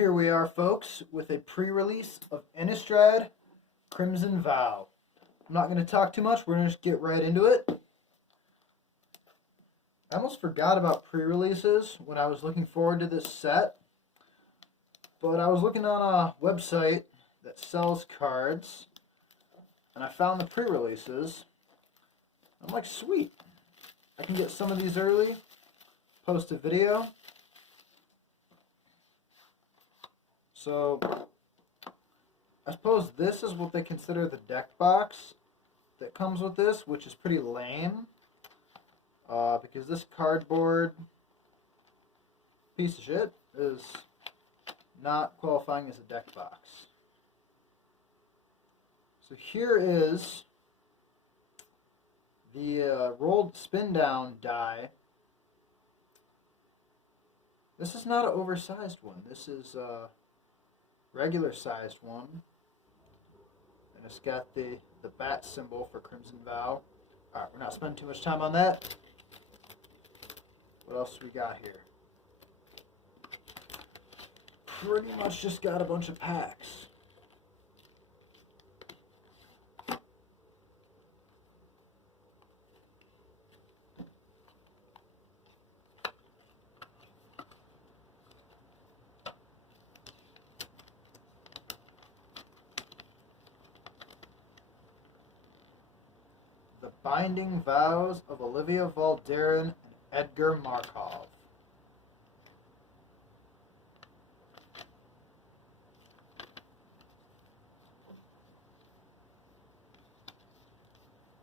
Here we are, folks, with a pre-release of Innistrad Crimson Vow. I'm not going to talk too much. We're going to just get right into it. I almost forgot about pre-releases when I was looking forward to this set. But I was looking on a website that sells cards, and I found the pre-releases. I'm like, sweet. I can get some of these early, post a video. So, I suppose this is what they consider the deck box that comes with this, which is pretty lame. Because this cardboard piece of shit is not qualifying as a deck box. So here is the rolled spin down die. This is not an oversized one. This is a regular sized one. And it's got the bat symbol for Crimson Vow. Alright, we're not spending too much time on that. What else do we got here? Pretty much just got a bunch of packs. The Binding Vows of Olivia Valderin and Edgar Markov.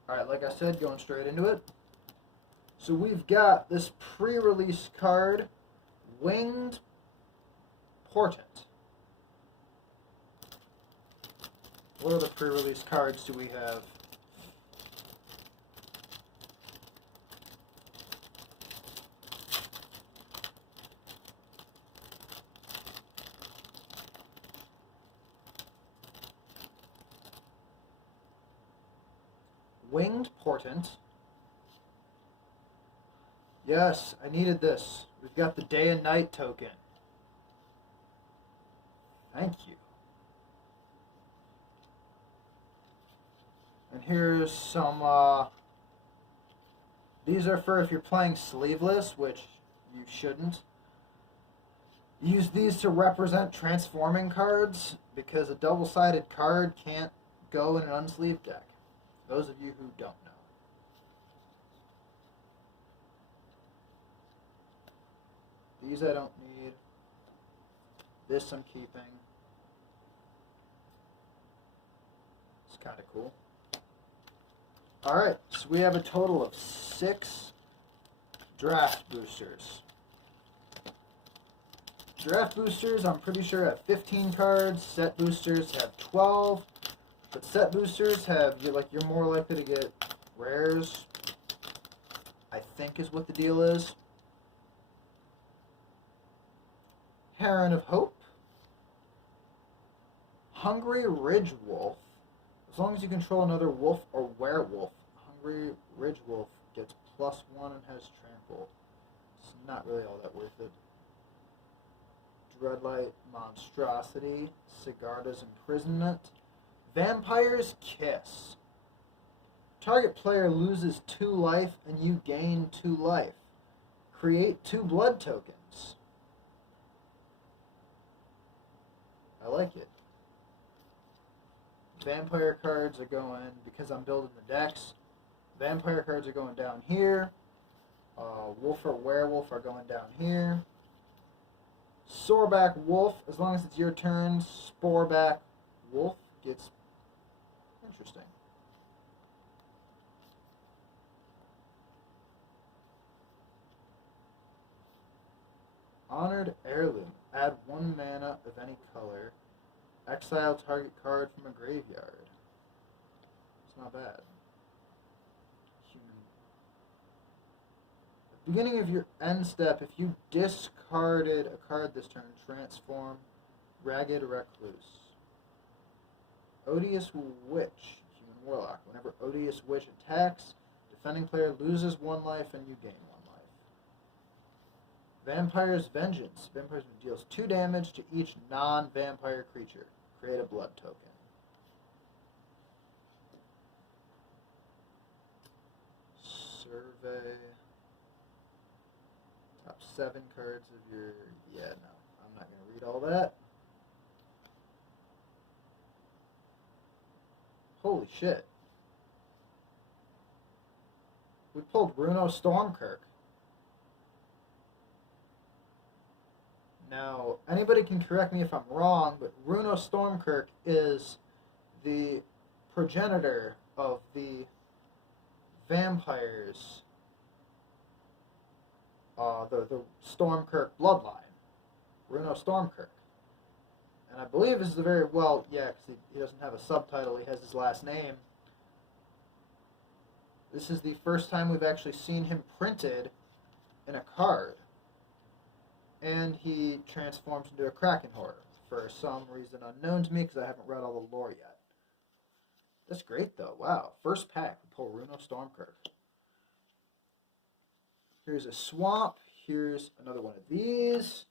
Alright, like I said, going straight into it. So we've got this pre-release card, Winged Portent. What other pre-release cards do we have? Winged Portent. Yes, I needed this. We've got the day and night token. Thank you. And here's some, these are for if you're playing sleeveless, which you shouldn't. Use these to represent transforming cards, because a double-sided card can't go in an unsleeved deck. Those of you who don't know. These I don't need. This I'm keeping. It's kind of cool. Alright, so we have a total of 6 draft boosters. Draft boosters, I'm pretty sure, have 15 cards. Set boosters have 12. But set boosters have, you're more likely to get rares, I think is what the deal is. Heron of Hope. Hungry Ridge Wolf. As long as you control another wolf or werewolf, Hungry Ridge Wolf gets +1 and has trample. It's not really all that worth it. Dreadlight Monstrosity. Sigarda's Imprisonment. Vampire's Kiss. Target player loses 2 life and you gain 2 life. Create 2 blood tokens. I like it. Vampire cards are going, because I'm building the decks, vampire cards are going down here. Wolf or werewolf are going down here. Soreback Wolf, as long as it's your turn, Sporeback Wolf gets interesting. Honored Heirloom. Add 1 mana of any color. Exile target card from a graveyard. It's not bad. Human. At the beginning of your end step, if you discarded a card this turn, transform Ragged Recluse. Odious Witch. Human Warlock. Whenever Odious Witch attacks, defending player loses 1 life and you gain 1 life. Vampire's Vengeance. Vampire deals 2 damage to each non-vampire creature. Create a blood token. Survey. Top 7 cards of your... Yeah, no. I'm not going to read all that. Holy shit. We pulled Runo Stormkirk. Now, anybody can correct me if I'm wrong, but Runo Stormkirk is the progenitor of the vampires, the Stormkirk bloodline. Runo Stormkirk. And I believe this is the very, well, yeah, because he doesn't have a subtitle, he has his last name. This is the first time we've actually seen him printed in a card. And he transforms into a Kraken Horror for some reason unknown to me because I haven't read all the lore yet. That's great though. Wow. First pack, we pull Runo Stormkirk. Here's a swamp. Here's another one of these.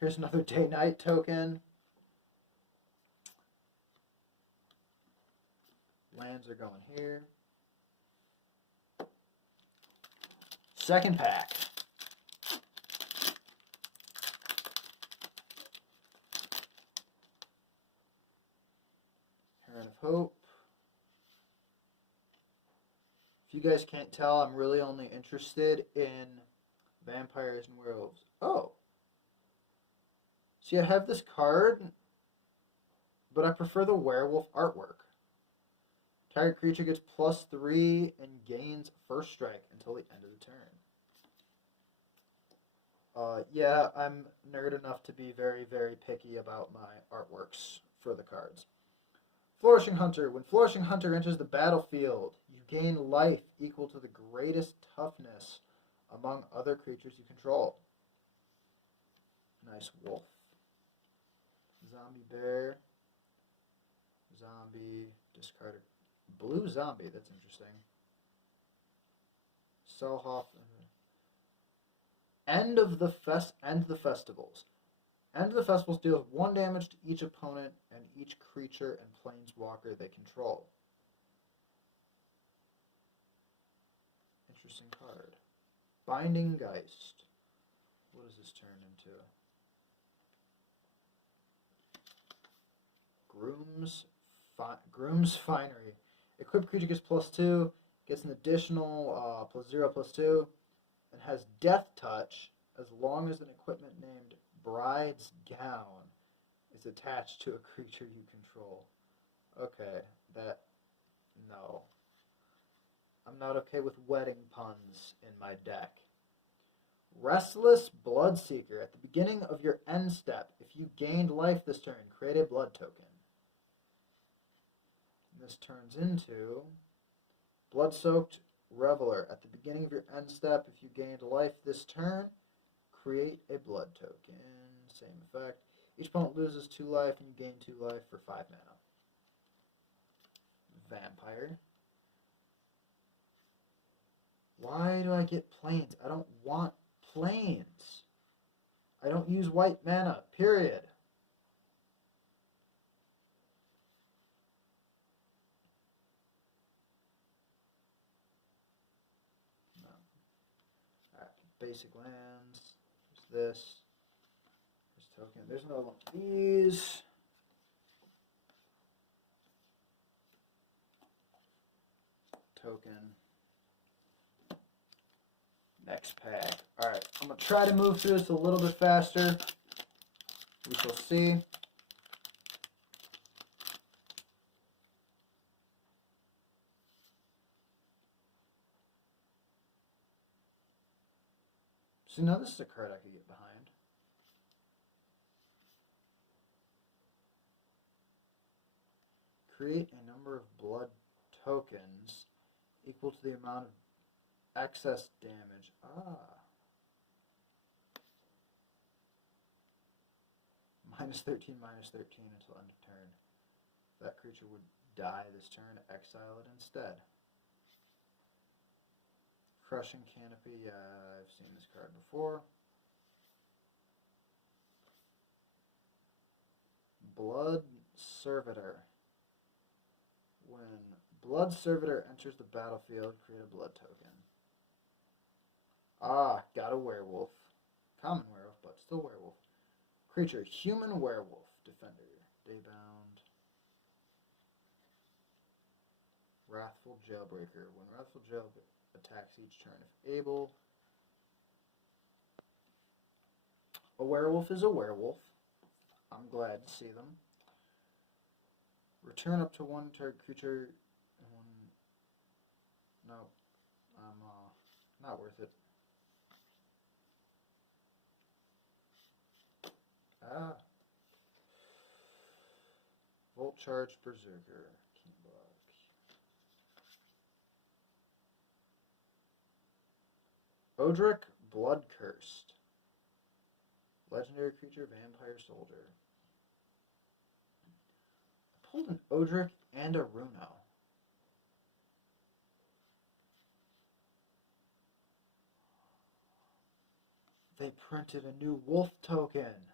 Here's another day-night token. Lands are going here. Second pack. Heron of Hope. If you guys can't tell, I'm really only interested in vampires and werewolves. Oh. See, I have this card, but I prefer the werewolf artwork. Target creature gets +3 and gains first strike until the end of the turn. Yeah, I'm nerd enough to be very, very picky about my artworks for the cards. Flourishing Hunter. When Flourishing Hunter enters the battlefield, you gain life equal to the greatest toughness among other creatures you control. Nice wolf. Zombie bear. Zombie. Discarded. Blue zombie. That's interesting. Selhoff. End of the festivals. End of the festivals deals 1 damage to each opponent and each creature and planeswalker they control. Interesting card. Binding Geist. What does this turn into? Groom's Finery. Equipped creature gets +2, gets an additional +0/+2, and has Death Touch as long as an equipment named Bride's Gown is attached to a creature you control. Okay, no. I'm not okay with wedding puns in my deck. Restless Bloodseeker. At the beginning of your end step, if you gained life this turn, create a blood token. And this turns into Blood-Soaked Reveler. At the beginning of your end step, if you gained life this turn, create a blood token. Same effect. Each opponent loses 2 life and you gain 2 life for 5 mana. Vampire. Why do I get planes? I don't want planes. I don't use white mana, period. No. Alright, basic lands. There's this. There's token. There's another one of these. Token. Next pack. Alright, I'm going to try to move through this a little bit faster. We shall see. So now this is a card I could get behind. Create a number of blood tokens equal to the amount of excess damage. -13, -13 until end of turn. That creature would die this turn. Exile it instead. Crushing Canopy. Yeah, I've seen this card before. Blood Servitor. When Blood Servitor enters the battlefield, create a blood token. Ah, got a werewolf. Common werewolf, but still werewolf. Creature, human werewolf, defender, daybound. Wrathful Jailbreaker. When Wrathful Jailbreaker attacks each turn, if able. A werewolf is a werewolf. I'm glad to see them. Return up to one target creature. No, not worth it. Volt Charge Berserker. Odric Bloodcursed. Legendary creature, vampire soldier. I pulled an Odric and a Runo. They printed a new wolf token.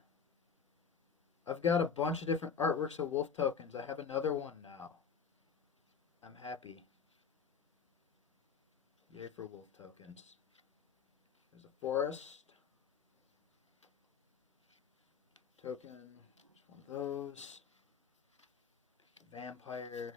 I've got a bunch of different artworks of wolf tokens. I have another one now. I'm happy. Yay for wolf tokens. There's a forest token. There's one of those. Vampire.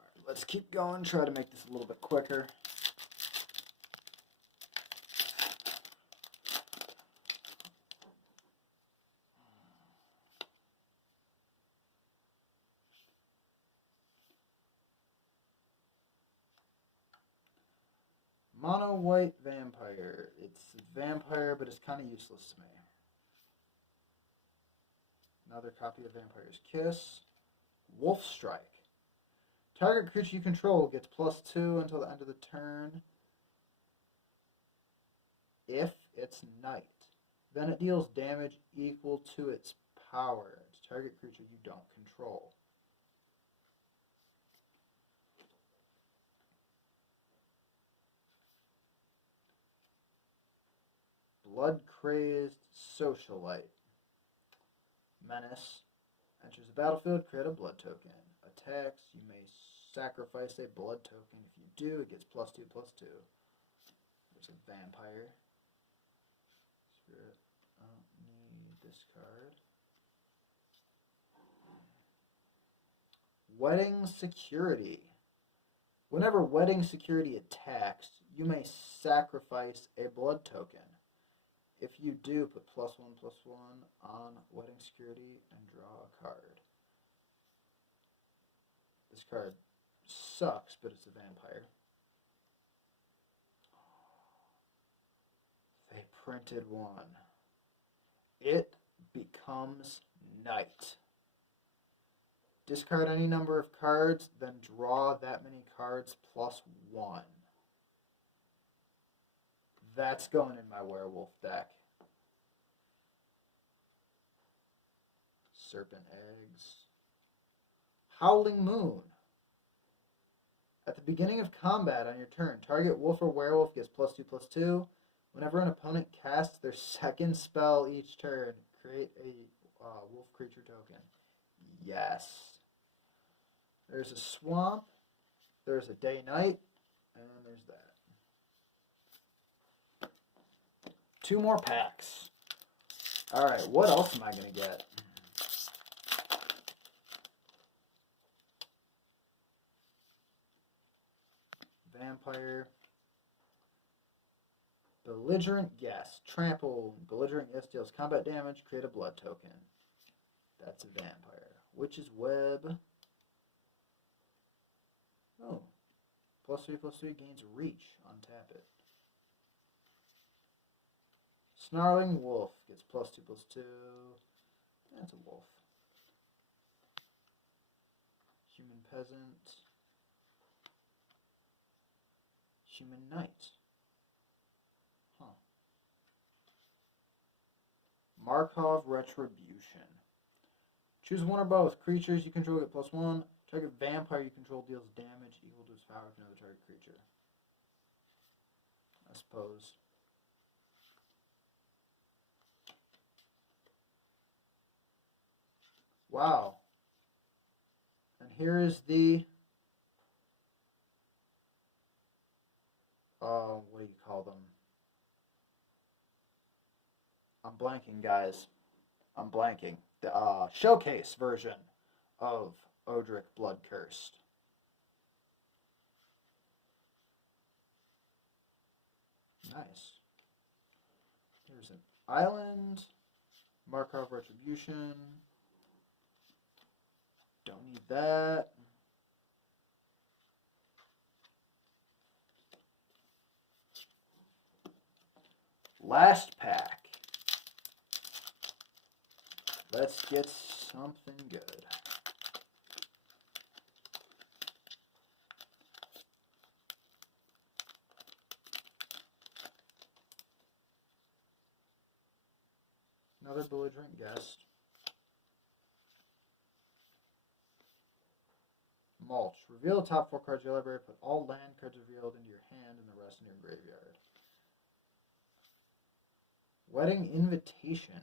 Alright, let's keep going. Try to make this a little bit quicker. Mono white vampire. It's a vampire, but it's kind of useless to me. Another copy of Vampire's Kiss. Wolf Strike. Target creature you control gets +2 until the end of the turn. If it's night, then it deals damage equal to its power to target creature you don't control. Blood-crazed socialite. Menace. Enters the battlefield, create a blood token. Attacks, you may sacrifice a blood token. If you do, it gets +2/+2. There's a vampire. Spirit. I don't need this card. Wedding Security. Whenever Wedding Security attacks, you may sacrifice a blood token. If you do, put +1/+1 on Wedding Security and draw a card. This card sucks, but it's a vampire. They printed one. It becomes night. Discard any number of cards, then draw that many cards +1. That's going in my werewolf deck. Serpent Eggs. Howling Moon. At the beginning of combat on your turn, target wolf or werewolf gets +2/+2. Whenever an opponent casts their second spell each turn, create a wolf creature token. Yes. There's a swamp, there's a day-night, and there's that. 2 more packs. Alright, what else am I going to get? Vampire. Belligerent Yes. Trample. Belligerent Yes deals combat damage. Create a blood token. That's a vampire. Witch's Web. Oh. +3/+3 gains reach. Untap it. Snarling Wolf gets +2/+2. That's a wolf. Human Peasant. Human Knight. Huh. Markov Retribution. Choose one or both. Creatures you control get +1. Target vampire you control deals damage equal to its power of another target creature. I suppose. Wow. And here is the what do you call them? I'm blanking, guys. I'm blanking. The showcase version of Odric Blood Cursed. Nice. There's an island. Markov Retribution. Don't need that. Last pack. Let's get something good. Another belligerent guest. Mulch. Reveal the top 4 cards of your library. Put all land cards revealed into your hand and the rest in your graveyard. Wedding Invitation.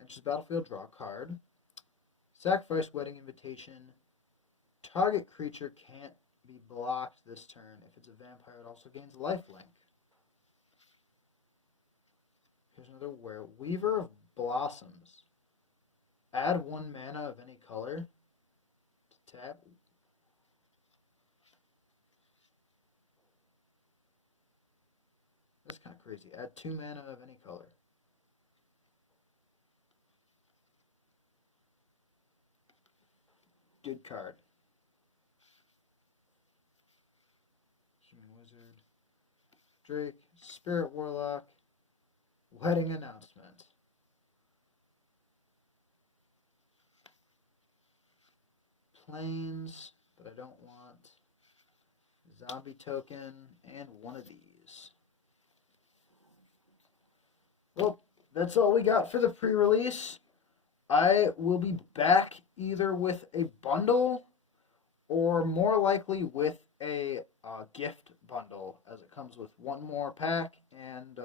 Enters battlefield, draw a card. Sacrifice Wedding Invitation. Target creature can't be blocked this turn. If it's a vampire, it also gains lifelink. Here's another Weaver of Blossoms. Add 1 mana of any color to tap. That's kind of crazy. Add 2 mana of any color. Good card. Human Wizard. Drake. Spirit Warlock. Wedding Announcement. Plains, but I don't want. Zombie Token, and one of these. Well, that's all we got for the pre-release. I will be back either with a bundle or more likely with a gift bundle, as it comes with 1 more pack and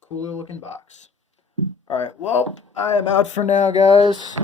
cooler looking box. Alright, well, I am out for now, guys.